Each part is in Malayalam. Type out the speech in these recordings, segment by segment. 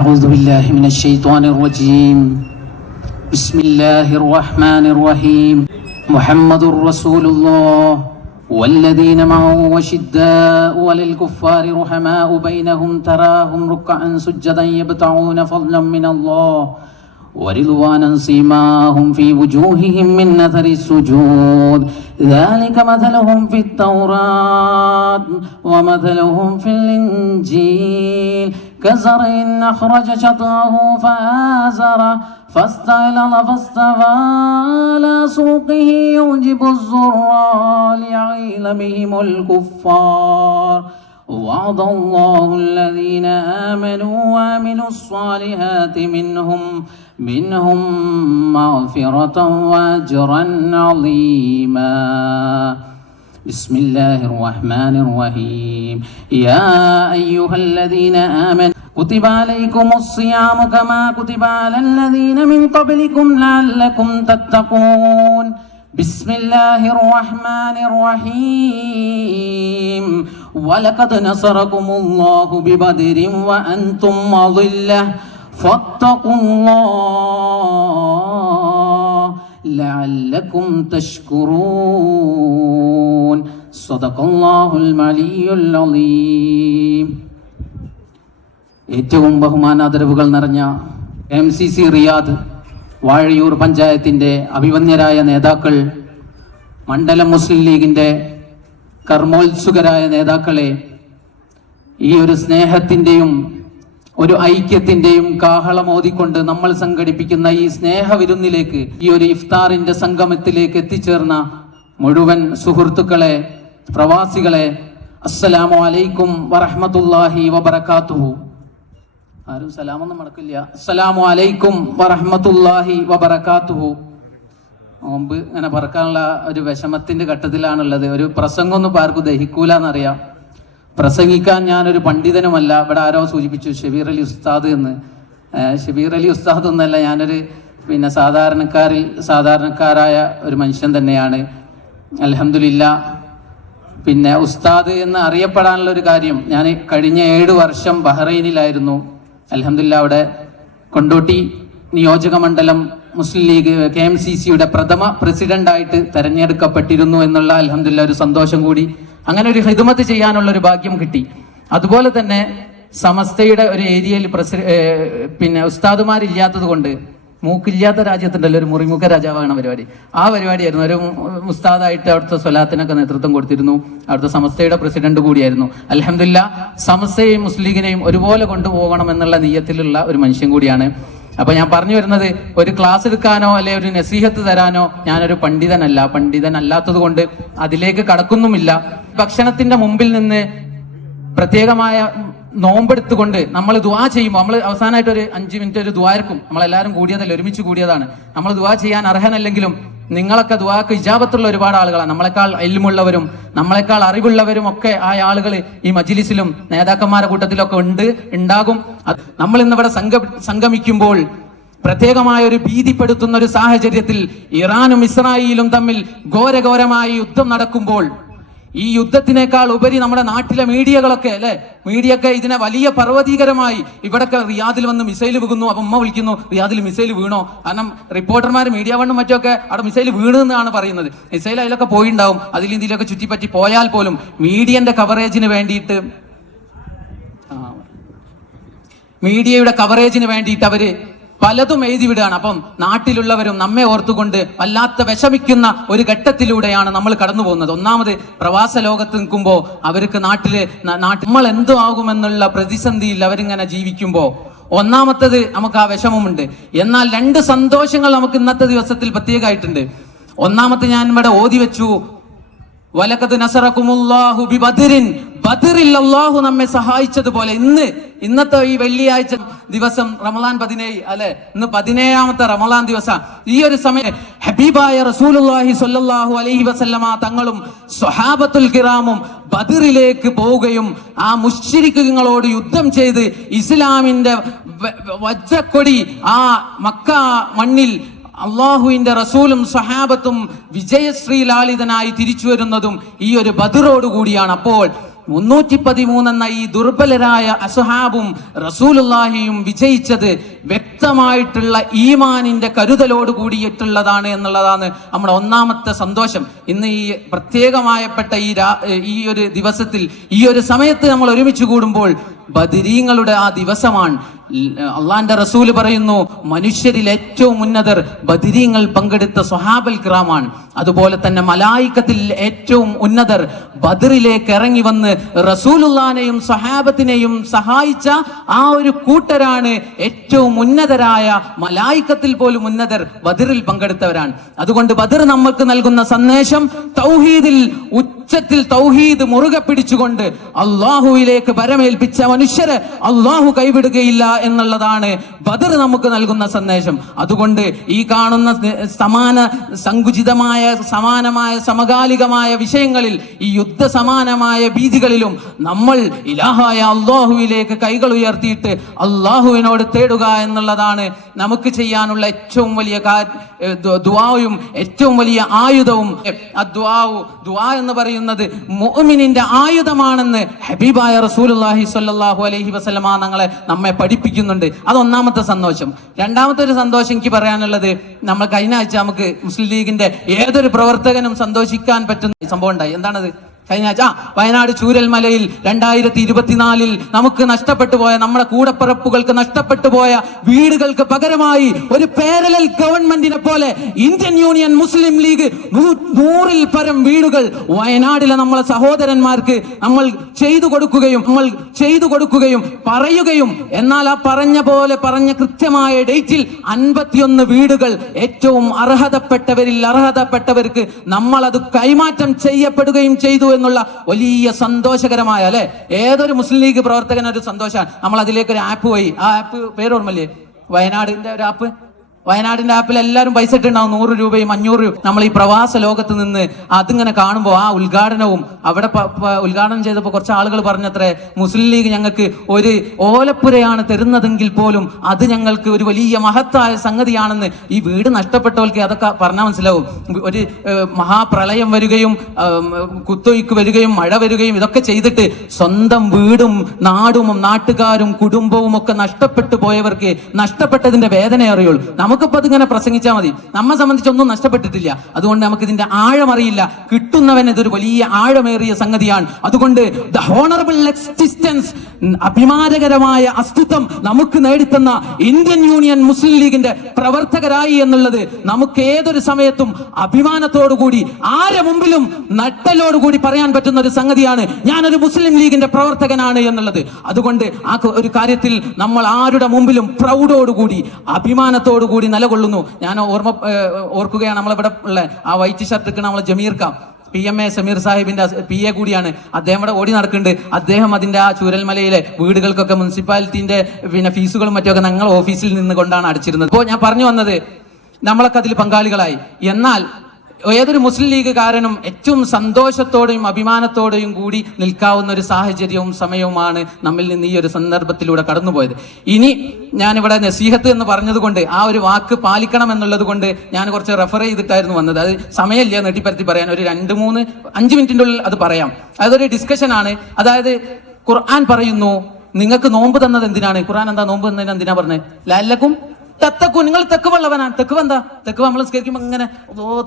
أعوذ بالله من الشيطان الرجيم. بسم الله الرحمن الرحيم. محمد رسول الله والذين معه وشداء وللكفار رحماء بينهم تراهم ركعا سجدا يبتغون فضلا من الله ورضوانا سيماهم في وجوههم من أثر السجود ذلك مثلهم في التوراة ومثلهم في الإنجيل كزرع أخرج شطأه فآزره فاستغلظ فاستوى على سوقه يعجب الزراع ليغيظ بهم الكفار وعد الله الذين آمنوا وعملوا الصالحات منهم مغفرة وأجرا عظيما. بسم الله الرحمن الرحيم. يا أيها الذين آمنوا كتب عليكم الصيام كما كتب على الذين من قبلكم لعلكم تتقون. بسم الله الرحمن الرحيم. ولقد نصركم الله ببدر وأنتم أذلة فاتقوا الله لعلكم تشكرون. صدق الله العلي العظيم. ഏറ്റവും ബഹുമാനാദരവുകൾ നിറഞ്ഞ MCC റിയാദ് വാഴയൂർ പഞ്ചായത്തിൻ്റെ അഭിവന്യരായ നേതാക്കൾ, മണ്ഡലം മുസ്ലിം ലീഗിൻ്റെ കർമ്മോത്സുകരായ നേതാക്കളെ, ഈ ഒരു സ്നേഹത്തിൻ്റെയും ഒരു ഐക്യത്തിൻ്റെയും കാഹളമോദിക്കൊണ്ട് നമ്മൾ സംഘടിപ്പിക്കുന്ന ഈ സ്നേഹവിരുന്നിലേക്ക്, ഈ ഒരു ഇഫ്താറിൻ്റെ സംഗമത്തിലേക്ക് എത്തിച്ചേർന്ന മുഴുവൻ സുഹൃത്തുക്കളെ, പ്രവാസികളെ, അസ്സലാമു അലൈക്കും വറഹ്മത്തുള്ളാഹി വബറകാതുഹു. ആരും സലാമൊന്നും മടക്കില്ല. അസ്സലാമു അലൈക്കും വറഹ്മത്തുള്ളാഹി വബറകാതുഹു. മുമ്പ് ഇങ്ങനെ പറക്കാനുള്ള ഒരു വിഷമത്തിന്റെ ഘട്ടത്തിലാണുള്ളത്. ഒരു പ്രസംഗമൊന്നും ആർക്കും ദഹിക്കൂല എന്നറിയാം. പ്രസംഗിക്കാൻ ഞാനൊരു പണ്ഡിതനുമല്ല. ഇവിടെ ആരോ സൂചിപ്പിച്ചു ഷബീർ അലി ഉസ്താദ് എന്ന്. ഷബീർ അലി ഉസ്താദ് ഒന്നല്ല, ഞാനൊരു സാധാരണക്കാരായ ഒരു മനുഷ്യൻ തന്നെയാണ്. അൽഹംദുലില്ലാ. ഉസ്താദ് എന്ന് അറിയപ്പെടാനുള്ള ഒരു കാര്യം, ഞാൻ കഴിഞ്ഞ 7 വർഷം ബഹ്റൈനിലായിരുന്നു. അൽഹംദുലില്ലാ, അവിടെ കൊണ്ടോട്ടി നിയോജക മണ്ഡലം മുസ്ലിം ലീഗ് KMCCയുടെ പ്രഥമ പ്രസിഡന്റായിട്ട് തെരഞ്ഞെടുക്കപ്പെട്ടിരുന്നു എന്നുള്ള അൽഹംദുലില്ലാ ഒരു സന്തോഷം കൂടി, അങ്ങനെ ഒരു ഹിദ്മത്ത് ചെയ്യാനുള്ള ഒരു ഭാഗ്യം കിട്ടി. അതുപോലെ തന്നെ സമസ്തയുടെ ഒരു ഏരിയയിൽ ഉസ്താദുമാരില്ലാത്തത് കൊണ്ട്, മൂക്കില്ലാത്ത രാജ്യത്തുണ്ടല്ലോ ഒരു മുറിമുഖ രാജാവാണ് പരിപാടി, ആ പരിപാടിയായിരുന്നു. ഒരു ഉസ്താദായിട്ട് അവിടുത്തെ സ്വലാത്തിനൊക്കെ നേതൃത്വം കൊടുത്തിരുന്നു. അവിടുത്തെ സമസ്തയുടെ പ്രസിഡന്റ് കൂടിയായിരുന്നു. അൽഹംദുലില്ലാ, സമസ്തയെയും മുസ്ലിം ലീഗിനെയും ഒരുപോലെ കൊണ്ടുപോകണം എന്നുള്ള നിയ്യത്തിലുള്ള ഒരു മനുഷ്യൻ കൂടിയാണ്. അപ്പൊ ഞാൻ പറഞ്ഞു വരുന്നത്, ഒരു ക്ലാസ് എടുക്കാനോ അല്ലെ ഒരു നസീഹത്ത് തരാനോ ഞാനൊരു പണ്ഡിതനല്ലാത്തത് കൊണ്ട് അതിലേക്ക് കടക്കുന്നുമില്ല. ഭക്ഷണത്തിന്റെ മുമ്പിൽ നിന്ന് പ്രത്യേകമായ നോമ്പെടുത്തുകൊണ്ട് നമ്മൾ ദുആ ചെയ്യുമ്പോൾ, നമ്മൾ അവസാനമായിട്ട് ഒരു 5 മിനിറ്റ് ഒരു ദുആർക്കും, നമ്മളെല്ലാവരും കൂടിയതല്ല, ഒരുമിച്ച് കൂടിയതാണ്. നമ്മൾ ദുആ ചെയ്യാൻ അർഹനല്ലെങ്കിലും നിങ്ങളൊക്കെ ദുആക്ക് ഇജാബത്തുള്ള ഒരുപാട് ആളുകളാണ്. നമ്മളെക്കാൾ ഇൽമുള്ളവരും നമ്മളെക്കാൾ അറിവുള്ളവരും ഒക്കെ ആയ ആളുകൾ ഈ മജ്ലിസിലും നേതാക്കന്മാരുടെ കൂട്ടത്തിലൊക്കെ ഉണ്ടാകും. നമ്മൾ ഇന്നിവിടെ സംഗമിക്കുമ്പോൾ പ്രത്യേകമായ ഒരു ഭീതിപ്പെടുത്തുന്ന ഒരു സാഹചര്യത്തിൽ ഇറാനും ഇസ്രായേലും തമ്മിൽ ഘോരമായ യുദ്ധം നടക്കുമ്പോൾ, ഈ യുദ്ധത്തിനേക്കാൾ ഉപരി നമ്മുടെ നാട്ടിലെ മീഡിയകളൊക്കെ മീഡിയൊക്കെ ഇതിനെ വലിയ പർവ്വതീകരമായി, ഇവിടൊക്കെ റിയാദിൽ വന്ന് മിസൈൽ വീകുന്നു, അപ്പം ഉമ്മ വിളിക്കുന്നു റിയാദിൽ മിസൈൽ വീണോ, കാരണം റിപ്പോർട്ടർമാർ മീഡിയ വണ്ണും മറ്റൊക്കെ അവിടെ മിസൈൽ വീണു എന്നാണ് പറയുന്നത്. മിസൈൽ അതിലൊക്കെ പോയിണ്ടാവും, അതിൽ ഇന്ത്യയിലൊക്കെ ചുറ്റിപ്പറ്റി പോയാൽ പോലും മീഡിയയുടെ കവറേജിന് വേണ്ടിയിട്ട് അവര് പലതും എഴുതി വിടുകയാണ്. അപ്പം നാട്ടിലുള്ളവരും നമ്മെ ഓർത്തുകൊണ്ട് വല്ലാത്ത വിഷമിക്കുന്ന ഒരു ഘട്ടത്തിലൂടെയാണ് നമ്മൾ കടന്നു പോകുന്നത്. ഒന്നാമത് പ്രവാസ ലോകത്ത് നിൽക്കുമ്പോൾ അവർക്ക് നമ്മൾ എന്തോ ആകുമെന്നുള്ള പ്രതിസന്ധിയിൽ അവരിങ്ങനെ ജീവിക്കുമ്പോൾ ഒന്നാമത്തത് നമുക്ക് ആ വിഷമമുണ്ട്. എന്നാൽ 2 സന്തോഷങ്ങൾ നമുക്ക് ഇന്നത്തെ ദിവസത്തിൽ പ്രത്യേകമായിട്ടുണ്ട്. ഒന്നാമത്തെ ഞാൻ ഇവിടെ ഓതി വെച്ചു, വലഖദ് നസറകുമുല്ലാഹു ബിബദരിൻ, ബദറിൽ അല്ലാഹു നമ്മെ സഹായിച്ചതുപോലെ ഇന്നത്തെ ഈ വെള്ളിയാഴ്ച ദിവസം റമളാൻ 17 അല്ലെ, ഇന്ന് 17ാമത്തെ റമളാൻ ദിവസം, ഈ ഒരു സമയം ഹബീബായ റസൂലുള്ളാഹി സ്വല്ലല്ലാഹു അലൈഹി വസല്ലമ തങ്ങളും സ്വഹാബത്തുൽ കിറാമും ബദറിലേക്ക് പോവുകയും ആ മുശ്രിക്കുകളോട് യുദ്ധം ചെയ്ത് ഇസ്ലാമിന്റെ വജ്രക്കൊടി ആ മക്ക മണ്ണിൽ അള്ളാഹുവിന്റെ റസൂലും സഹാബത്തും വിജയശ്രീ ലാളിതനായി തിരിച്ചു വരുന്നതും ഈ ഒരു ബദറോട് കൂടിയാണ്. അപ്പോൾ 313 എന്ന ഈ ദുർബലരായ അസ്ഹാബും റസൂലുള്ളാഹിയും വിജയിച്ചത് വ്യക്തമായിട്ടുള്ള ഈമാനിന്റെ കരുതലോട് കൂടിയിട്ടുള്ളതാണ് എന്നുള്ളതാണ് നമ്മുടെ ഒന്നാമത്തെ സന്തോഷം. ഇന്ന് ഈ പ്രത്യേകമായപ്പെട്ട ഈ ഒരു ദിവസത്തിൽ, ഈ ഒരു സമയത്ത് നമ്മൾ ഒരുമിച്ച് കൂടുമ്പോൾ ബദരീങ്ങളുടെ ആ ദിവസമാണ്. അള്ളാന്റെ റസൂല് പറയുന്നു, മനുഷ്യരിൽ ഏറ്റവും ഉന്നതർ ബദരീങ്ങൾ പങ്കെടുത്ത സ്വഹാബൽ കിറാമാണ്. അതുപോലെ തന്നെ മലായിക്കത്തിൽ ഏറ്റവും ഉന്നതർ ബദറിലേക്ക് ഇറങ്ങി വന്ന് റസൂലുള്ളാനെയും സ്വഹാബത്തിനെയും സഹായിച്ച ആ ഒരു കൂട്ടരാണ് ഏറ്റവും ഉന്നതരായ, മലായിക്കത്തിൽ പോലും ഉന്നതർ ബദറിൽ പങ്കെടുത്തവരാണ്. അതുകൊണ്ട് ബദർ നമ്മൾക്ക് നൽകുന്ന സന്ദേശം തൗഹീദിൽ, ഉച്ചത്തിൽ തൗഹീദ് മുറുകെ പിടിച്ചുകൊണ്ട് അള്ളാഹുവിലേക്ക് പരമേൽപ്പിച്ച മനുഷ്യരെ അള്ളാഹു കൈവിടുകയില്ല എന്നുള്ളതാണ് ബദർ നമുക്ക് നൽകുന്ന സന്ദേശം. അതുകൊണ്ട് ഈ കാണുന്ന സമാനമായ സമകാലികമായ വിഷയങ്ങളിൽ, ഈ യുദ്ധ സമാനമായ ഭീതികളിലും നമ്മൾ ഇലാഹായ അള്ളാഹുവിലേക്ക് കൈകൾ ഉയർത്തിയിട്ട് അള്ളാഹുവിനോട് തേടുക എന്നുള്ളതാണ് നമുക്ക് ചെയ്യാനുള്ള ഏറ്റവും വലിയ ദുആയും ഏറ്റവും വലിയ ആയുധവും. ദുആ എന്ന് പറയുന്നത് മുഅ്മിനിന്റെ ആയുധമാണെന്ന് ഹബീബായ റസൂലുള്ളാഹി സ്വല്ലല്ലാഹു അലൈഹി വസല്ലമ നമ്മെ പഠിപ്പിക്കുന്നുണ്ട്. അത് ഒന്നാമത്തെ സന്തോഷം. രണ്ടാമത്തെ ഒരു സന്തോഷം എനിക്ക് പറയാനുള്ളത്, നമ്മൾ കഴിഞ്ഞ ആഴ്ച നമുക്ക് മുസ്ലിം ലീഗിന്റെ ഏതൊരു പ്രവർത്തകനും സന്തോഷിക്കാൻ പറ്റുന്ന സംഭവം ഉണ്ടായി. എന്താണത്? കഴിഞ്ഞ ആഴ്ച വയനാട് ചൂരൽമലയിൽ 2024 നമുക്ക് നഷ്ടപ്പെട്ടു പോയ, നമ്മുടെ കൂടപ്പിറപ്പുകൾക്ക് നഷ്ടപ്പെട്ടു പോയ വീടുകൾക്ക് പകരമായി ഒരു പാരലൽ ഗവൺമെന്റിനെ പോലെ ഇന്ത്യൻ യൂണിയൻ മുസ്ലിം ലീഗ് 100-ൽ പരം വീടുകൾ വയനാടിലെ നമ്മളെ സഹോദരന്മാർക്ക് നമ്മൾ ചെയ്തു കൊടുക്കുകയും പറയുകയും, എന്നാൽ ആ പറഞ്ഞ കൃത്യമായ ഡേറ്റിൽ 51 വീടുകൾ ഏറ്റവും അർഹതപ്പെട്ടവർക്ക് നമ്മൾ അത് കൈമാറ്റം ചെയ്യപ്പെടുകയും ചെയ്തു എന്നുള്ള വലിയ സന്തോഷകരമായ, അല്ലെ, ഏതൊരു മുസ്ലിം ലീഗ് പ്രവർത്തകന് ഒരു സന്തോഷമാണ്. നമ്മൾ അതിലേക്ക് ഒരു ആപ്പ് പോയി, ആ ആപ്പ് പേര് ഓർമ്മല്ലേ? വയനാടിന്റെ ഒരു ആപ്പ്. വയനാടിന്റെ ആപ്പിൽ എല്ലാവരും പൈസ ഇട്ടുണ്ടാവും, 100 രൂപയും 500 രൂപ. നമ്മൾ ഈ പ്രവാസ ലോകത്ത് നിന്ന് അതിങ്ങനെ കാണുമ്പോൾ ആ ഉദ്ഘാടനവും അവിടെ ഉദ്ഘാടനം ചെയ്തപ്പോൾ കുറച്ച് ആളുകൾ പറഞ്ഞത്രേ, മുസ്ലിം ലീഗ് ഞങ്ങൾക്ക് ഒരു ഓലപ്പുരയാണ് തരുന്നതെങ്കിൽ പോലും അത് ഞങ്ങൾക്ക് ഒരു വലിയ മഹത്തായ സംഗതിയാണെന്ന്. ഈ വീട് നഷ്ടപ്പെട്ടവർക്ക് അതൊക്കെ പറഞ്ഞാൽ മനസ്സിലാവും. ഒരു മഹാപ്രളയം വരികയും കുത്തൊഴുക്ക് വരികയും മഴ വരികയും ഇതൊക്കെ ചെയ്തിട്ട് സ്വന്തം വീടും നാടും നാട്ടുകാരും കുടുംബവും ഒക്കെ നഷ്ടപ്പെട്ടു പോയവർക്ക് നഷ്ടപ്പെട്ടതിന്റെ വേദന അറിയുള്ളൂ. നമുക്കിപ്പോൾ അതിങ്ങനെ പ്രസംഗിച്ചാൽ മതി, നമ്മെ സംബന്ധിച്ചൊന്നും നഷ്ടപ്പെട്ടിട്ടില്ല. അതുകൊണ്ട് നമുക്ക് ഇതിന്റെ ആഴമറിയില്ല. കിട്ടുന്നവൻ ഇതൊരു വലിയ ആഴമേറിയ സംഗതിയാണ്. അതുകൊണ്ട് ദ ഹോണറബിൾ എക്സിസ്റ്റൻസ്, അഭിമാനകരമായ അസ്തിത്വം നമുക്ക് നേടിത്തന്ന ഇന്ത്യൻ യൂണിയൻ മുസ്ലിം ലീഗിന്റെ പ്രവർത്തകരായി എന്നുള്ളത് നമുക്ക് ഏതൊരു സമയത്തും അഭിമാനത്തോടുകൂടി ആരെ മുമ്പിലും നട്ടലോടുകൂടി പറയാൻ പറ്റുന്ന ഒരു സംഗതിയാണ്, ഞാനൊരു മുസ്ലിം ലീഗിന്റെ പ്രവർത്തകനാണ് എന്നുള്ളത്. അതുകൊണ്ട് ആ ഒരു കാര്യത്തിൽ നമ്മൾ ആരുടെ മുമ്പിലും പ്രൗഢോടുകൂടി അഭിമാനത്തോടുകൂടി നിലകൊള്ളുന്നു. ഞാൻ ഓർക്കുകയാണ്, നമ്മളിവിടെ ഉള്ള ആ വൈറ്റ് ഷർട്ട് നമ്മൾ ജമീർക്ക PMA സമീർ സാഹിബിന്റെ PA കൂടിയാണ്. അദ്ദേഹം ഇവിടെ ഓടി നടക്കുന്നുണ്ട്. അദ്ദേഹം അതിന്റെ ആ ചൂരൽമലയിലെ വീടുകൾക്കൊക്കെ മുനിസിപ്പാലിറ്റിന്റെ ഫീസുകളും മറ്റൊക്കെ ഞങ്ങൾ ഓഫീസിൽ നിന്ന് കൊണ്ടാണ് അടച്ചിരുന്നത്. ഇപ്പോൾ ഞാൻ പറഞ്ഞു വന്നത്, നമ്മളൊക്കെ അതിൽ പങ്കാളികളായി. എന്നാൽ ഏതൊരു മുസ്ലിം ലീഗുകാരനും ഏറ്റവും സന്തോഷത്തോടെയും അഭിമാനത്തോടെയും കൂടി നിൽക്കാവുന്ന ഒരു സാഹചര്യവും സമയവുമാണ് നമ്മിൽ നിന്ന് ഈ ഒരു സന്ദർഭത്തിലൂടെ കടന്നുപോയത്. ഇനി ഞാനിവിടെ നസീഹത്ത് എന്ന് പറഞ്ഞതുകൊണ്ട് ആ ഒരു വാക്ക് പാലിക്കണം എന്നുള്ളത് കൊണ്ട് ഞാൻ കുറച്ച് റെഫർ ചെയ്തിട്ടായിരുന്നു വന്നത്. അത് സമയമില്ല നെട്ടിപ്പരത്തി പറയാൻ, ഒരു 2-3-5 മിനിറ്റിൻ്റെ ഉള്ളിൽ അത് പറയാം. അതൊരു ഡിസ്കഷനാണ്. അതായത് ഖുർആൻ പറയുന്നു, നിങ്ങൾക്ക് നോമ്പ് തന്നത് എന്തിനാണ്? ഖുർആൻ എന്താ നോമ്പ് തന്നതിന് എന്തിനാ പറഞ്ഞത്? ലഅല്ലക്കും തത്തക്കും, നിങ്ങൾ തെക്കുവള്ളവനാണ്. തെക്കുവ എന്താ? തെക്കുവ നമ്മൾ സ്കരിക്കുമ്പോൾ ഇങ്ങനെ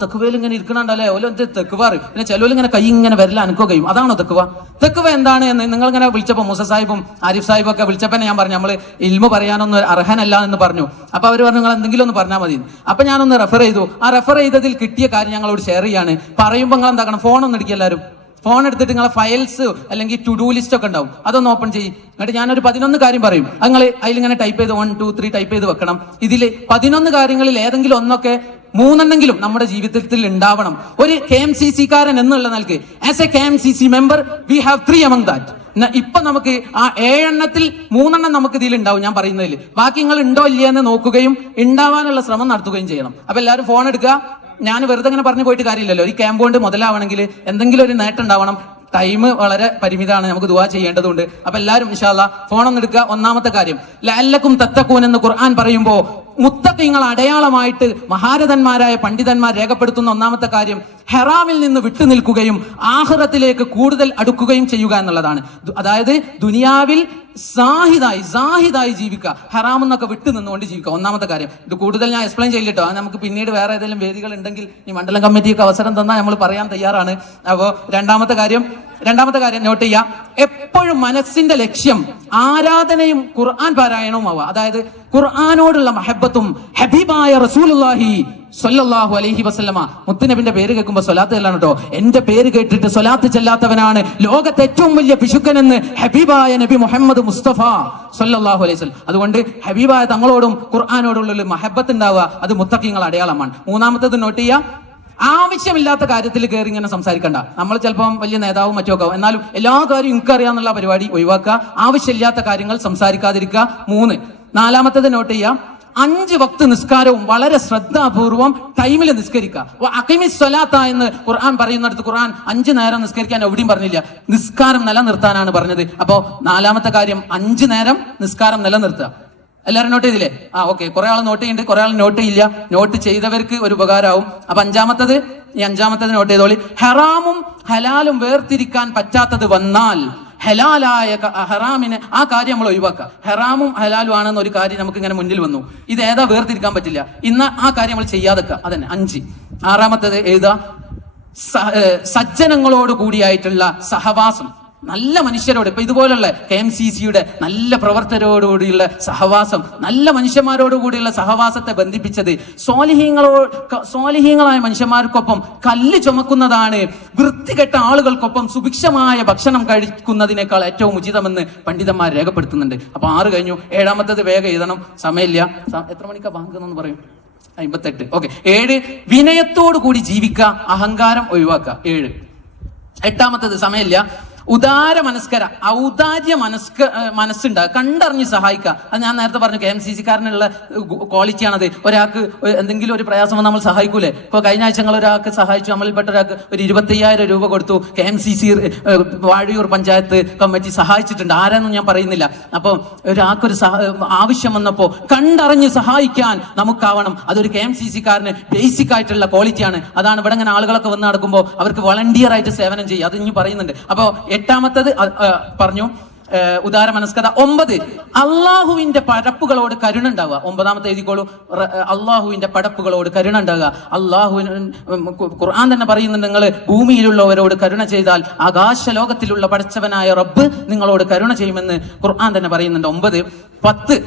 തെക്കുവയിൽ ഇങ്ങനെ ഇരിക്കണുണ്ടല്ലേ, ഓരോ തെക്കുവാറ്. പിന്നെ ചിലവർ ഇങ്ങനെ കൈ ഇങ്ങനെ വരല അനുക്കുകയും, അതാണോ തെക്കുവ? തെക്കുവ എന്താണ് എന്ന് നിങ്ങൾ ഇങ്ങനെ വിളിച്ചപ്പോൾ മൂസ സാഹിബും ആരിഫ് സാഹിബും ഒക്കെ വിളിച്ചപ്പോൾ ഞാൻ പറഞ്ഞു, നമ്മൾ ഇൽമു പറയാനൊന്നും അർഹനല്ല എന്ന് പറഞ്ഞു. അപ്പൊ അവർ പറഞ്ഞു, നിങ്ങൾ എന്തെങ്കിലും ഒന്ന് പറഞ്ഞാൽ മതി. അപ്പൊ ഞാനൊന്ന് റെഫർ ചെയ്തു. ആ റെഫർ ചെയ്തതിൽ കിട്ടിയ കാര്യം ഞങ്ങളോട് ഷെയർ ചെയ്യാണ്. പറയുമ്പോൾ നിങ്ങൾ എന്താക്കണം, ഫോണൊന്നും എടുക്കുക. എല്ലാവരും ഫോൺ എടുത്തിട്ട് നിങ്ങളെ ഫയൽസ് അല്ലെങ്കിൽ ടു ഡു ലിസ്റ്റ് ഒക്കെ ഉണ്ടാവും, അതൊന്ന് ഓപ്പൺ ചെയ്യും. എന്നിട്ട് ഞാനൊരു 11 കാര്യം പറയും, നിങ്ങൾ അതിലിങ്ങനെ ടൈപ്പ് ചെയ്ത് 1, 2, 3 ടൈപ്പ് ചെയ്ത് വെക്കണം. ഇതിൽ 11 കാര്യങ്ങളിൽ ഏതെങ്കിലും ഒന്നൊക്കെ 3 നമ്മുടെ ജീവിതത്തിൽ ഉണ്ടാവണം. ഒരു KMCC കാരൻ എന്നുള്ള നിലക്ക്, as A KMCC member we have 3 among that. ഇപ്പൊ നമുക്ക് ആ 7 3 നമുക്ക് ഇതിൽ ഉണ്ടാവും. ഞാൻ പറയുന്നതിൽ ബാക്കി നിങ്ങൾ ഉണ്ടോ ഇല്ല എന്ന് നോക്കുകയും ഉണ്ടാവാനുള്ള ശ്രമം നടത്തുകയും ചെയ്യണം. അപ്പൊ എല്ലാവരും ഫോൺ എടുക്കുക. ഞാൻ വെറുതെ അങ്ങനെ പറഞ്ഞു പോയിട്ട് കാര്യമില്ലല്ലോ. ഈ ക്യാമ്പ് കൊണ്ട് മുതലാവണമെങ്കിൽ എന്തെങ്കിലും ഒരു നേട്ടം ഉണ്ടാവണം. ടൈം വളരെ പരിമിതമാണ്, നമുക്ക് ദുആ ചെയ്യേണ്ടതുണ്ട്. അപ്പൊ എല്ലാവരും ഇൻഷാ അല്ലാഹ് ഫോണൊന്നും എടുക്കുക. ഒന്നാമത്തെ കാര്യം, ലഅല്ലക്കും തത്തഖൂൻ എന്ന് ഖുർആൻ പറയുമ്പോൾ മുത്തഖീങ്ങൾ അടയാളമായിട്ട് മഹാരഥന്മാരായ പണ്ഡിതന്മാർ രേഖപ്പെടുത്തുന്ന ഒന്നാമത്തെ കാര്യം, ഹെറാമിൽ നിന്ന് വിട്ടുനിൽക്കുകയും ആഖിറത്തിലേക്ക് കൂടുതൽ അടുക്കുകയും ചെയ്യുക എന്നുള്ളതാണ്. അതായത് ദുനിയാവിൽ സാഹിദായി ജീവിക്കുക, ഹറാം എന്നൊക്കെ വിട്ടു നിന്നുകൊണ്ട് ജീവിക്കുക. ഒന്നാമത്തെ കാര്യം. ഇത് കൂടുതൽ ഞാൻ എക്സ്പ്ലെയിൻ ചെയ്യിട്ടോ, നമുക്ക് പിന്നീട് വേറെ ഏതെങ്കിലും വേദികൾ ഉണ്ടെങ്കിൽ ഈ മണ്ഡലം കമ്മിറ്റിക്ക് അവസരം തന്നാൽ നമ്മൾ പറയാൻ തയ്യാറാണ്. അപ്പോൾ രണ്ടാമത്തെ കാര്യം നോട്ട് ചെയ്യുക. എപ്പോഴും മനസ്സിന്റെ ലക്ഷ്യം ആരാധനയും ഖുർആൻ പാരായണവും ആവുക. അതായത് ഖുർആനോടുള്ള മഹബത്തും ഹബീബായ റസൂലുള്ളാഹി സ്വല്ലല്ലാഹു അലൈഹി വസല്ലമ മുത്തുനബിന്റെ പേര് കേൾക്കുമ്പോൾ സ്വലാത്ത് ചെല്ലാണ് കേട്ടോ. എന്റെ പേര് കേട്ടിട്ട് സ്വലാത്ത് ചെല്ലാത്തവനാണ് ലോകത്തെ ഏറ്റവും വലിയ പിശുക്കനെന്ന് ഹബീബായ നബി മുഹമ്മദ് മുസ്തഫ സ്വല്ലല്ലാഹു അലൈഹി വസല്ലം. അതുകൊണ്ട് ഹബീബായ തങ്ങളോടും ഖുർആനോടുള്ള മഹബത്ത് ഉണ്ടാവുക, അത് മുത്തഖീങ്ങളുടെ അടയാളമാണ്. മൂന്നാമത്തേത് നോട്ട് ചെയ്യുക. ആവശ്യമില്ലാത്ത കാര്യത്തിൽ കയറി ഇങ്ങനെ സംസാരിക്കണ്ട. നമ്മൾ ചിലപ്പം വലിയ നേതാവും മറ്റൊക്കെ, എന്നാലും എല്ലാ കാര്യവും എനിക്കറിയാന്നുള്ള പരിപാടി ഒഴിവാക്കുക. ആവശ്യമില്ലാത്ത കാര്യങ്ങൾ സംസാരിക്കാതിരിക്കുക. 3. നാലാമത്തേത് നോട്ട് ചെയ്യാം. 5 വക്ത് നിസ്കാരവും വളരെ ശ്രദ്ധാപൂർവം ടൈമിൽ നിസ്കരിക്കുക. അഖിമിസ് സ്വലാത്ത എന്ന് ഖുർആൻ പറയുന്നിടത്ത് ഖുർആൻ 5 നേരം നിസ്കരിക്കാൻ എവിടെയും പറഞ്ഞില്ല, നിസ്കാരം നിലനിർത്താനാണ് പറഞ്ഞത്. അപ്പോ നാലാമത്തെ കാര്യം 5 നേരം നിസ്കാരം നിലനിർത്തുക. എല്ലാവരും നോട്ട് ചെയ്തില്ലേ? ഓക്കെ. കുറെ ആൾ നോട്ട് ചെയ്യുന്നുണ്ട്, കുറെ ആൾ നോട്ട് ചെയ്യില്ല. നോട്ട് ചെയ്തവർക്ക് ഒരു ഉപകാരമാവും. അപ്പൊ അഞ്ചാമത്തത് നോട്ട് ചെയ്തോളി. ഹറാമും ഹലാലും വേർതിരിക്കാൻ പറ്റാത്തത് വന്നാൽ ഹലാലായ ഹറാമിനെ ആ കാര്യം നമ്മൾ ഒഴിവാക്കുക. ഹറാമും ഹലാലും ആണെന്ന് ഒരു കാര്യം നമുക്ക് ഇങ്ങനെ മുന്നിൽ വന്നു, ഇത് ഏതാ വേർതിരിക്കാൻ പറ്റില്ല, ഇന്ന് ആ കാര്യം നമ്മൾ ചെയ്യാതെക്കുക. അതന്നെ 5. ആറാമത്തത് എഴുതുക. സജ്ജനങ്ങളോട് കൂടിയായിട്ടുള്ള സഹവാസം, നല്ല മനുഷ്യരോട്, ഇപ്പൊ ഇതുപോലുള്ള KMCCയുടെ നല്ല പ്രവർത്തകരോടുകൂടിയുള്ള സഹവാസം, നല്ല മനുഷ്യന്മാരോട് കൂടിയുള്ള സഹവാസത്തെ ബന്ധിപ്പിച്ചത് സ്വാലിഹീങ്ങളായ മനുഷ്യന്മാർക്കൊപ്പം കല്ല് ചുമക്കുന്നതാണ് വൃത്തികെട്ട ആളുകൾക്കൊപ്പം സുഭിക്ഷമായ ഭക്ഷണം കഴിക്കുന്നതിനേക്കാൾ ഏറ്റവും ഉചിതമെന്ന് പണ്ഡിതന്മാർ രേഖപ്പെടുത്തുന്നുണ്ട്. അപ്പൊ 6 കഴിഞ്ഞു. 7ാമത്തത് വേഗം എഴുതണം, സമയമില്ല. എത്ര മണിക്കാ വാങ്ങുന്നെന്ന് പറയും? 58. ഓക്കെ. 7 വിനയത്തോടു കൂടി ജീവിക്കുക, അഹങ്കാരം ഒഴിവാക്കുക. 7. 8ാമത്തത് സമയമില്ല. ഉദാര മനസ്കര, ഔദാര്യ മനസ്സുണ്ടാകുക, കണ്ടറിഞ്ഞ് സഹായിക്കുക. അത് ഞാൻ നേരത്തെ പറഞ്ഞു, KMCCക്കാരനുള്ള ക്വാളിറ്റിയാണത്. ഒരാൾക്ക് എന്തെങ്കിലും ഒരു പ്രയാസം നമ്മൾ സഹായിക്കൂലേ? ഇപ്പോൾ കഴിഞ്ഞ ആഴ്ച ഒരാൾക്ക് സഹായിച്ചു, നമ്മളിൽപ്പെട്ട ഒരാൾക്ക് ഒരു 25,000 രൂപ കൊടുത്തു. KMCC വാഴയൂർ പഞ്ചായത്ത് കമ്മിറ്റി സഹായിച്ചിട്ടുണ്ട്, ആരാന്നും ഞാൻ പറയുന്നില്ല. അപ്പോൾ ഒരാൾക്കൊരു ആവശ്യം വന്നപ്പോൾ കണ്ടറിഞ്ഞ് സഹായിക്കാൻ നമുക്കാവണം. അതൊരു KMCCക്കാരന് ബേസിക് ആയിട്ടുള്ള ക്വാളിറ്റിയാണ്. അതാണ് ഇവിടെ ഇങ്ങനെ ആളുകളൊക്കെ വന്ന് നടക്കുമ്പോൾ അവർക്ക് വളണ്ടിയർ ആയിട്ട് സേവനം ചെയ്യുക, അത് ഇനി പറയുന്നുണ്ട്. അപ്പോൾ 8ാമത്തത് പറഞ്ഞു, ഉദാര മനസ്കത. 9 അള്ളാഹുവിന്റെ പടപ്പുകളോട് കരുണ ഉണ്ടാവുക. 9ാമത്തെ എഴുതിക്കോളൂ. അള്ളാഹുവിന്റെ പടപ്പുകളോട് കരുണ ഉണ്ടാവുക. ഖുർആൻ തന്നെ പറയുന്നുണ്ട്, നിങ്ങൾ ഭൂമിയിലുള്ളവരോട് കരുണ ചെയ്താൽ ആകാശ ലോകത്തിലുള്ള പടച്ചവനായ റബ്ബ് നിങ്ങളോട് കരുണ ചെയ്യുമെന്ന് ഖുർആൻ തന്നെ പറയുന്നുണ്ട്. 9. 10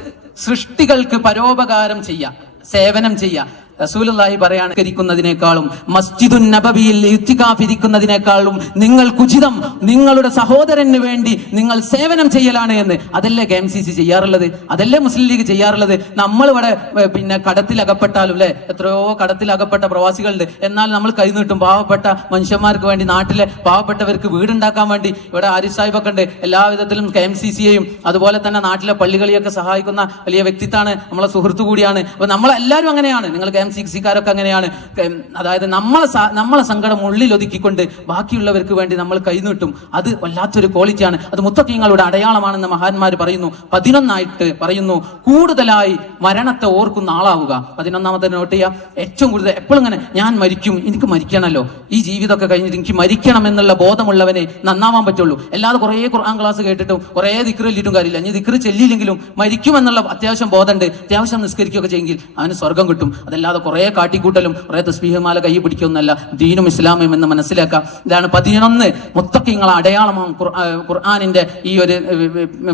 സൃഷ്ടികൾക്ക് പരോപകാരം ചെയ്യുക, സേവനം ചെയ്യുക. റസൂലുള്ളാഹി പറയാണ്, ഇരിക്കുന്നതിനേക്കാളും മസ്ജിദുൻ നബവിയിൽ ഇത്തികാഫ് ഇരിക്കുന്നതിനേക്കാളും നിങ്ങൾക്കുചിതം നിങ്ങളുടെ സഹോദരന് വേണ്ടി നിങ്ങൾ സേവനം ചെയ്യലാണ് എന്ന്. അതല്ലേ KMCC ചെയ്യാറുള്ളത്, അതല്ലേ മുസ്ലിം ലീഗ് ചെയ്യാറുള്ളത്. നമ്മളിവിടെ പിന്നെ കടത്തിലകപ്പെട്ടാലും അല്ലെ, എത്രയോ കടത്തിലകപ്പെട്ട പ്രവാസികളുണ്ട്, എന്നാൽ നമ്മൾ കൈ നീട്ടും പാവപ്പെട്ട മനുഷ്യന്മാർക്ക് വേണ്ടി, നാട്ടിലെ പാവപ്പെട്ടവർക്ക് വീടുണ്ടാക്കാൻ വേണ്ടി. ഇവിടെ ആരിഫ് സാഹിബൊക്കെ ഉണ്ട്, എല്ലാവിധത്തിലും KMCCയെയും അതുപോലെ തന്നെ നാട്ടിലെ പള്ളികളെയൊക്കെ സഹായിക്കുന്ന വലിയ വ്യക്തിത്വമാണ്, നമ്മളെ സുഹൃത്തു കൂടിയാണ്. അപ്പൊ നമ്മളെല്ലാവരും അങ്ങനെയാണ്, നിങ്ങൾ KMCCക്കാരൊക്കെ അങ്ങനെയാണ്. അതായത് നമ്മളെ സങ്കടം ഉള്ളിൽ ഒതുക്കിക്കൊണ്ട് ബാക്കിയുള്ളവർക്ക് വേണ്ടി നമ്മൾ കൈനീട്ടും. അത് വല്ലാത്തൊരു ക്വാളിറ്റിയാണ്, അത് മുത്തഖീങ്ങളുടെ അടയാളമാണെന്ന് മഹാന്മാർ പറയുന്നു. 11 പറയുന്നു, കൂടുതലായി മരണത്തെ ഓർക്കുന്ന ആളാവുക. 11ാമത്തെ നോട്ട് ചെയ്യുക. ഏറ്റവും കൂടുതൽ എപ്പോഴും ഇങ്ങനെ, ഞാൻ മരിക്കും, എനിക്ക് മരിക്കണമല്ലോ, ഈ ജീവിതമൊക്കെ കഴിഞ്ഞിട്ട് എനിക്ക് മരിക്കണം എന്നുള്ള ബോധമുള്ളവനെ നന്നാവാൻ പറ്റുള്ളൂ. അല്ലാതെ കുറേ ഖുർആൻ ക്ലാസ് കേട്ടിട്ടും കുറേ ദിക്ർ ചൊല്ലിയിട്ടും കാര്യമില്ല. ഇനി ദിക്ർ ചെല്ലിയില്ലെങ്കിലും മരിക്കുമെന്നുള്ള അത്യാവശ്യം ബോധമുണ്ട്, അത്യാവശ്യം നിസ്കരിക്കുകയൊക്കെ ചെയ്യെങ്കിൽ അവന് സ്വർഗം കിട്ടും. അതല്ലാതെ കുറെ കാട്ടിക്കൂട്ടലും കുറെ തസ്ബീഹുമാല കൈ പിടിക്കൊന്നല്ല, ദീനും ഇസ്ലാമും എന്ന് മനസ്സിലാക്കാം. ഇതാണ് 11 മുത്തഖീങ്ങളെ അടയാളമാണ് ഖുർആനിന്റെ ഈ ഒരു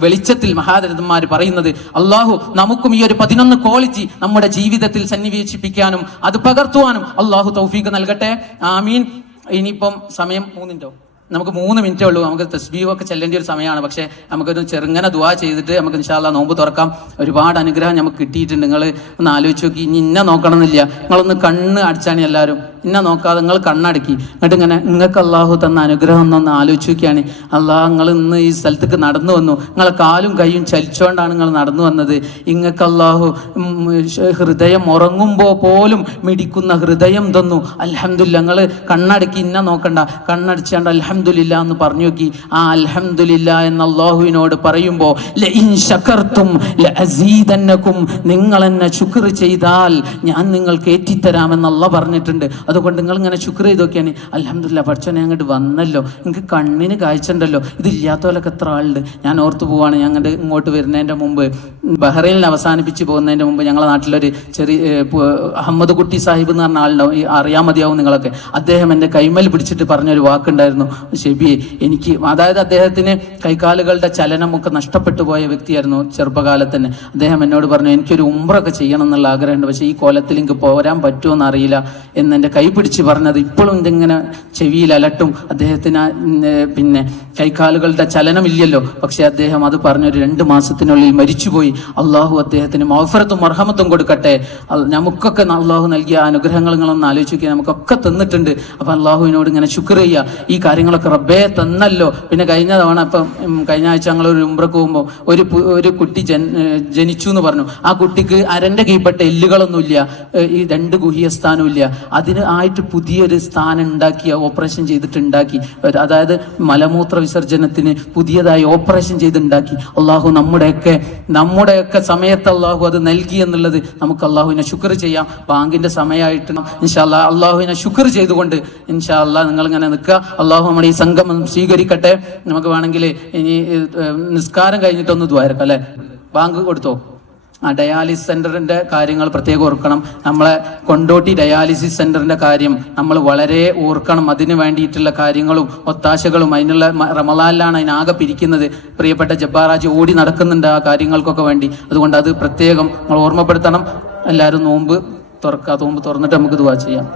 വെളിച്ചത്തിൽ മഹാരഥന്മാർ പറയുന്നത്. അള്ളാഹു നമുക്കും ഈ ഒരു 11 ക്വാളിറ്റി നമ്മുടെ ജീവിതത്തിൽ സന്നിവേശിപ്പിക്കാനും അത് പകർത്തുവാനും അള്ളാഹു തൗഫീഖ് നൽകട്ടെ. ആമീൻ. ഇനിയിപ്പം സമയം 3 മിനിറ്റോ, നമുക്ക് 3 മിനിറ്റേ ഉള്ളൂ. നമുക്ക് തസ്ബീഹ് ഒക്കെ ചെല്ലേണ്ട ഒരു സമയമാണ്. പക്ഷെ നമുക്കൊരു ചെറുങ്ങനെ ദുആ ചെയ്തിട്ട് നമുക്ക് ഇൻഷാ അല്ലാഹ് നോമ്പ് തുറക്കാം. ഒരുപാട് അനുഗ്രഹം നമുക്ക് കിട്ടിയിട്ടുണ്ട്. നിങ്ങൾ ഒന്ന് ആലോചിച്ച് നോക്കി. ഇനി ഇന്നെ നോക്കണമെന്നില്ല, നിങ്ങളൊന്ന് കണ്ണ് അടിച്ചാണ് എല്ലാവരും, ഇന്നെ നോക്കാതെ നിങ്ങൾ കണ്ണടക്കി. എന്നിട്ട് ഇങ്ങനെ നിങ്ങൾക്ക് അള്ളാഹു തന്ന അനുഗ്രഹം എന്നൊന്ന് ആലോചിച്ച് നോക്കിയാണ്. അള്ളാഹ് നിങ്ങൾ ഇന്ന് ഈ സ്ഥലത്തേക്ക് നടന്നു വന്നു, നിങ്ങളെ കാലും കൈയും ചലിച്ചുകൊണ്ടാണ് നിങ്ങൾ നടന്നു വന്നത്. ഇങ്ങൾക്ക് അള്ളാഹു ഹൃദയം ഉറങ്ങുമ്പോൾ പോലും മിടിക്കുന്ന ഹൃദയം തന്നു. അൽഹംദുലില്ലാ. നിങ്ങൾ കണ്ണടക്കി, ഇന്നെ നോക്കണ്ട, കണ്ണടിച്ചാണ്ട് അൽഹംദുലില്ലാ എന്ന് പറഞ്ഞു നോക്കി. ആ അൽഹംദുലില്ലാ എന്ന അള്ളാഹുവിനോട് പറയുമ്പോൾ ലഇൻ ശകർതും ലഅസീദന്നകും, നിങ്ങൾ എന്നെ ശുക്ർ ചെയ്താൽ ഞാൻ നിങ്ങൾക്ക് ഏറ്റിത്തരാമെന്ന് അള്ളാഹ് പറഞ്ഞിട്ടുണ്ട്. അതുകൊണ്ട് നിങ്ങൾ ഇങ്ങനെ ശുക്ർ ചെയ്ത് നോക്കിയാണ് അൽഹംദുലില്ലാ പഠിച്ചോനെ അങ്ങോട്ട് വന്നല്ലോ, എനിക്ക് കണ്ണിന് കാഴ്ച ഉണ്ടല്ലോ, ഇതില്ലാത്തവരൊക്കെ എത്ര ആളുണ്ട്. ഞാൻ ഓർത്തു പോവാണ്, ഞങ്ങളുടെ ഇങ്ങോട്ട് വരുന്നതിൻ്റെ മുമ്പ് ബഹ്റൈനിൽ അവസാനിപ്പിച്ച് പോകുന്നതിൻ്റെ മുമ്പ് ഞങ്ങളുടെ നാട്ടിലൊരു ചെറിയ അഹമ്മദ് കുട്ടി സാഹിബ് എന്ന് പറഞ്ഞ ആളുണ്ടാവും, ഈ അറിയാൻ മതിയാവും നിങ്ങളൊക്കെ. അദ്ദേഹം എൻ്റെ കൈമൽ പിടിച്ചിട്ട് പറഞ്ഞൊരു വാക്കുണ്ടായിരുന്നു, ഷെബിയെ എനിക്ക്, അതായത് അദ്ദേഹത്തിന് കൈകാലുകളുടെ ചലനമൊക്കെ നഷ്ടപ്പെട്ടു പോയ വ്യക്തിയായിരുന്നു ചെറുപ്പകാലത്ത് തന്നെ. അദ്ദേഹം എന്നോട് പറഞ്ഞു, എനിക്കൊരു ഉംറയൊക്കെ ചെയ്യണം എന്നുള്ള ആഗ്രഹമുണ്ട്, പക്ഷേ ഈ കോലത്തിൽ എനിക്ക് പോരാൻ പറ്റുമോ എന്നറിയില്ല എന്ന് എൻ്റെ കൈ പിടിച്ച് പറഞ്ഞത് ഇപ്പോഴും ഇതിങ്ങനെ ചെവിയിൽ അലട്ടും. അദ്ദേഹത്തിന് പിന്നെ കൈകാലുകളുടെ ചലനമില്ലല്ലോ, പക്ഷെ അദ്ദേഹം അത് പറഞ്ഞൊരു 2 മാസത്തിനുള്ളിൽ മരിച്ചുപോയി. അള്ളാഹു അദ്ദേഹത്തിന് മഗ്ഫിറത്തും മർഹമത്തും കൊടുക്കട്ടെ. നമുക്കൊക്കെ അള്ളാഹു നൽകിയ അനുഗ്രഹങ്ങൾ നിങ്ങളൊന്ന് ആലോചിക്കുക, നമുക്കൊക്കെ തന്നിട്ടുണ്ട്. അപ്പം അള്ളാഹുവിനോട് ഇങ്ങനെ ശുക്ർ ചെയ്യുക, ഈ കാര്യങ്ങളൊക്കെ റബ്ബേ തന്നല്ലോ. പിന്നെ കഴിഞ്ഞ തവണ ഇപ്പം കഴിഞ്ഞ ആഴ്ച ഞങ്ങളൊരു ഉംറക്ക് പോകുമ്പോൾ ഒരു കുട്ടി ജനിച്ചു എന്ന് പറഞ്ഞു. ആ കുട്ടിക്ക് അരൻ്റെ കീഴ്പ്പെട്ട എല്ലുകളൊന്നുമില്ല, ഈ 2 ഗുഹ്യ സ്ഥാനവും ഇല്ല. അതിന് ആയിട്ട് പുതിയൊരു സ്ഥാനം ഉണ്ടാക്കി, ഓപ്പറേഷൻ ചെയ്തിട്ടുണ്ടാക്കി, അതായത് മലമൂത്ര വിസർജനത്തിന് പുതിയതായി ഓപ്പറേഷൻ ചെയ്തുണ്ടാക്കി. അള്ളാഹു നമ്മുടെയൊക്കെ സമയത്ത് അള്ളാഹു അത് നൽകി എന്നുള്ളത് നമുക്ക് അള്ളാഹുവിനെ ശുക്ർ ചെയ്യാം. ബാങ്കിന്റെ സമയമായിട്ട് ഇൻഷാ അല്ലാഹ് അള്ളാഹുവിനെ ശുക്ർ ചെയ്തുകൊണ്ട് ഇൻഷാ അല്ലാഹ് നിങ്ങളിങ്ങനെ നിൽക്കുക. അള്ളാഹു നമ്മുടെ ഈ സംഗമം സ്വീകരിക്കട്ടെ. നമുക്ക് വേണമെങ്കിൽ ഇനി നിസ്കാരം കഴിഞ്ഞിട്ടൊന്ന് ദ്വാരക്കാം അല്ലെ. ബാങ്ക് കൊടുത്തോ? ഡയാലിസിസ് സെന്ററിന്റെ കാര്യങ്ങൾ പ്രത്യേകം ഓർക്കണം. നമ്മളെ കൊണ്ടോട്ടി ഡയാലിസിസ് സെന്ററിന്റെ കാര്യം നമ്മൾ വളരെ ഓർക്കണം. അതിന് വേണ്ടിയിട്ടുള്ള കാര്യങ്ങളും ഒത്താശകളും അതിനുള്ള റമളാനിലാണ് അതിനാകെ പിരിക്കുന്നത്. പ്രിയപ്പെട്ട ജബ്ബാറാജി ഓടി നടക്കുന്നുണ്ട് ആ കാര്യങ്ങൾക്കൊക്കെ വേണ്ടി. അതുകൊണ്ട് അത് പ്രത്യേകം നമ്മൾ ഓർമ്മപ്പെടുത്തണം. എല്ലാവരും നോമ്പ് തുറന്നിട്ട് നമുക്ക് ദുആ ചെയ്യാം.